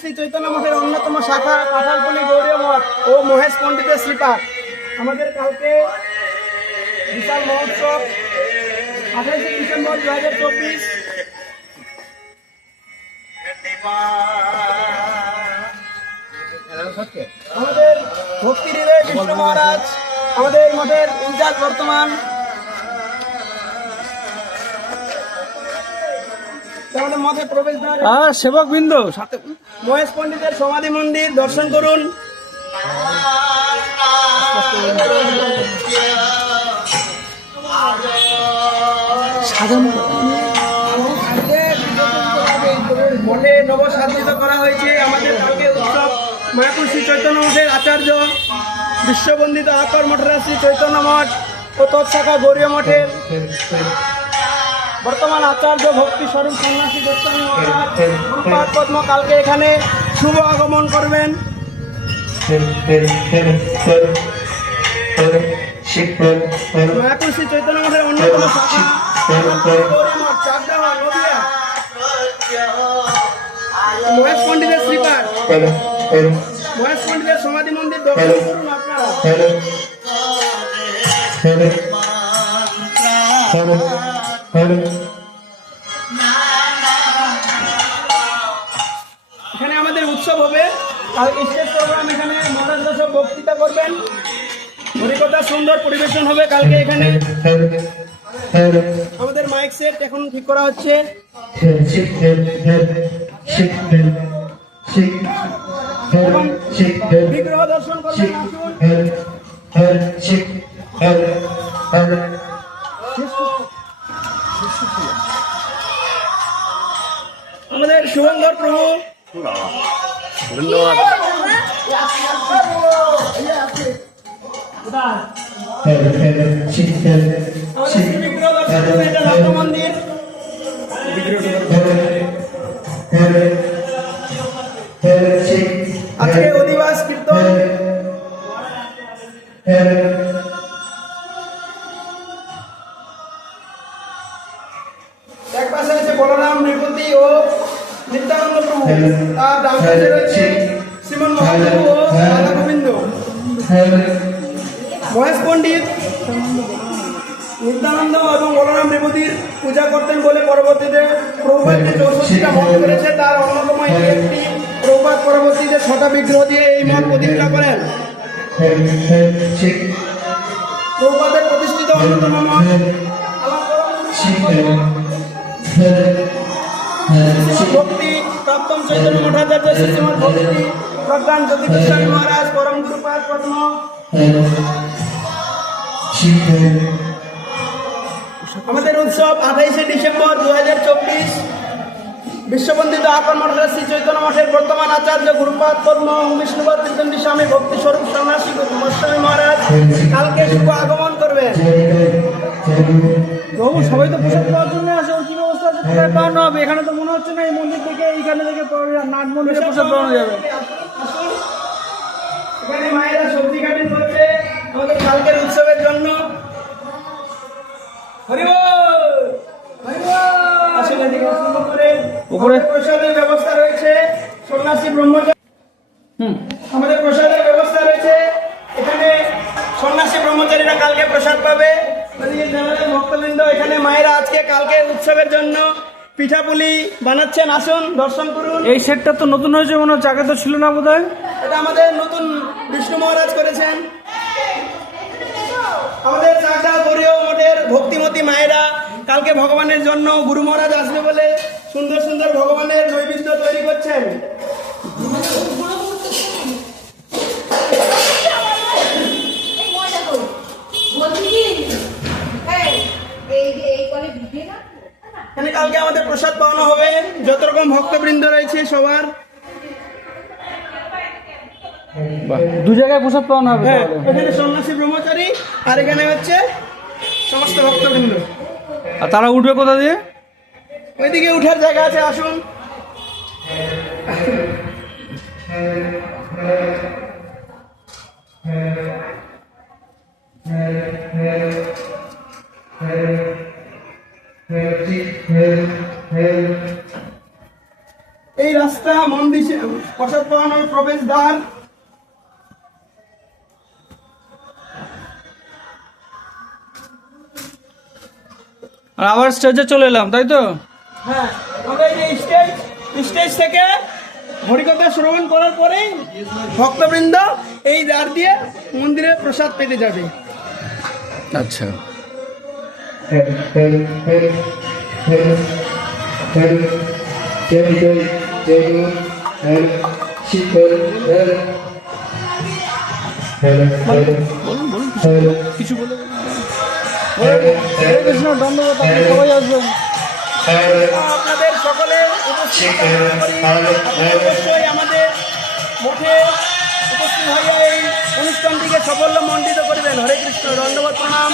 শ্রী চৈতন্য মঠের অন্যতম শাখা কাঁঠালপল্লী গৌরীয় মঠ ও মহেশ পণ্ডিতের শ্রীপাঠ আমাদের কালকে বিশাল মহোৎসব, আঠাশে ডিসেম্বর দু হাজার চব্বিশ। আমাদের ভক্তি হৃদয় কৃষ্ণ মহারাজ, আমাদের এই মঠের ইনচার্জ বর্তমান। আমাদের মঠের প্রবেশদ্বার আর সেবক বৃন্দ। সাথে মহেশ পণ্ডিতের সমাধি মন্দির দর্শন করুন। মঠে নবসাধিত করা হয়েছে। আমাদের কালকে উৎসব মায়াপুর শ্রী চৈতন্য মঠের আচার্য বিশ্ববন্দিত আকর মঠের শ্রী চৈতন্য মঠ ও তৎশাখা গৌরীয় মঠের বর্তমান আচার্য ভক্তি স্বরূপ সন্ন্যাসী গোস্বামী মহারাজ পদ্ম কালকে এখানে শুভ আগমন করবেন মায়াপুর শ্রী চৈতন্য মঠের অন্যতম মহেশ পণ্ডিতের শ্রীপাঠ মহেশ পণ্ডিতের সমাধি মন্দির দর্শন করুন আপনারা এখানে আমাদের উৎসব হবে। আর স্টেজ প্রোগ্রাম এখানে মহারাজ সব বক্তৃতা করবেন। হরিকথা সুন্দর পরিবেশন হবে কালকে এখানে। আমাদের মাইক সেট এখন ঠিক করা হচ্ছে। বিগ্রহ দর্শন করবেন আসুন। శివంగా ప్రభు ధన్యవాదాలు পণ্ডিত নিত্যানন্দ এবং বলরাম বিভূতির পূজা করতেন বলে পরবর্তীতে প্রভুপাত চৌষট্টিটা মঠ করেছে। তার অন্যতম একটি প্রভুপাত পরবর্তীতে ছটা বিগ্রহ দিয়ে এই মঠ প্রতিষ্ঠা করেন। প্রভুপাতের প্রতিষ্ঠিত অন্যতম মঠ ভক্তি প্রাপ্তম চৈতন্য মঠাচার্য শ্রীমদ ভক্তি প্রজ্ঞান জ্যোতি গোস্বামী মহারাজ পরম গুরুপাদ পদ্ম। আমাদের উৎসব আঠাইশে ডিসেম্বর দু হাজার চব্বিশ। বিশ্ববন্দিত আকর মঠের শ্রী চৈতন্য মঠের বর্তমান আচার্য গুরুপাদ পদ্ম বিষ্ণুপাদ তীর্থন্ডী স্বামী ভক্তি স্বরূপ সন্ন্যাসী গোস্বামী মহারাজ কালকে শুভ আগমন করবেন। সবাই তো প্রসাদ পাওয়ার জন্য আসে হবে এখানে তো মনে হচ্ছে না এই মন্দির থেকে এইখানে থেকে নাট মন্দিরে প্রসাদ পাওয়ানো যাবে। এখানে মায়েরা সবজি কাটিং করছে আমাদের কালকের উৎসবের জন্য। উপরে। প্রসাদের ব্যবস্থা রয়েছে সন্ন্যাসী ব্রহ্মচারী। হুম। আমাদের প্রসাদের ব্যবস্থা রয়েছে এখানে সন্ন্যাসী ব্রহ্মচারীরা কালকে প্রসাদ পাবে। ভক্তবৃন্দ এখানে মায়েরা আজকে কালকে উৎসবের জন্য পিঠাপুলি বানাচ্ছেন। আসুন দর্শন করুন। এই সেটটা তো নতুন হয়েছে মনে হচ্ছে আগে তো ছিল না বোধ এটা আমাদের নতুন বিষ্ণু মহারাজ করেছেন। আমাদের চাকদা গৌরীয় মঠের ভক্তিমতী মায়েরা কালকে ভগবানের জন্য গুরু মহারাজ আসবে বলে সুন্দর সুন্দর ভগবানের নৈবেদ্য তৈরি করছেন এই মজা করি বলছি কি এই এই যে এই কলে ভিডিও না এখানে কালকে আমাদের প্রসাদ পাওয়ানো হবে। যত রকম ভক্তবৃন্দ রয়েছে সবার। দু জায়গায় প্রসাদ পাওয়ানো হবে হ্যাঁ। এখানে সন্ন্যাসী ব্রহ্মচারী আর এখানে হচ্ছে সমস্ত ভক্তবৃন্দ। আর তারা উঠবে কোথা দিয়ে? ওইদিকে উঠার জায়গা আছে আসুন। এই রাস্তা মন্দির প্রসাদ পাওয়ানোর প্রবেশ দ্বার আর আবার স্টেজে চলে এলাম তাই তো? হ্যাঁ স্টেজ স্টেজ থেকে হরিকথা শ্রবণ করার পরেই ভক্তবৃন্দ এই দ্বার দিয়ে মন্দিরে প্রসাদ পেতে যাবে। আচ্ছা। Hare Shiv Hare Hare Hare Hare বলুন বলুন Hare কিছু বলে হরে কৃষ্ণ দণ্ডবোধ আপনি আপনাদের। আপনারা অবশ্যই আমাদের মঠে উপস্থিত হয়ে এই অনুষ্ঠানটিকে মণ্ডিত করবেন হরে কৃষ্ণ ধন্যবাদ প্রণাম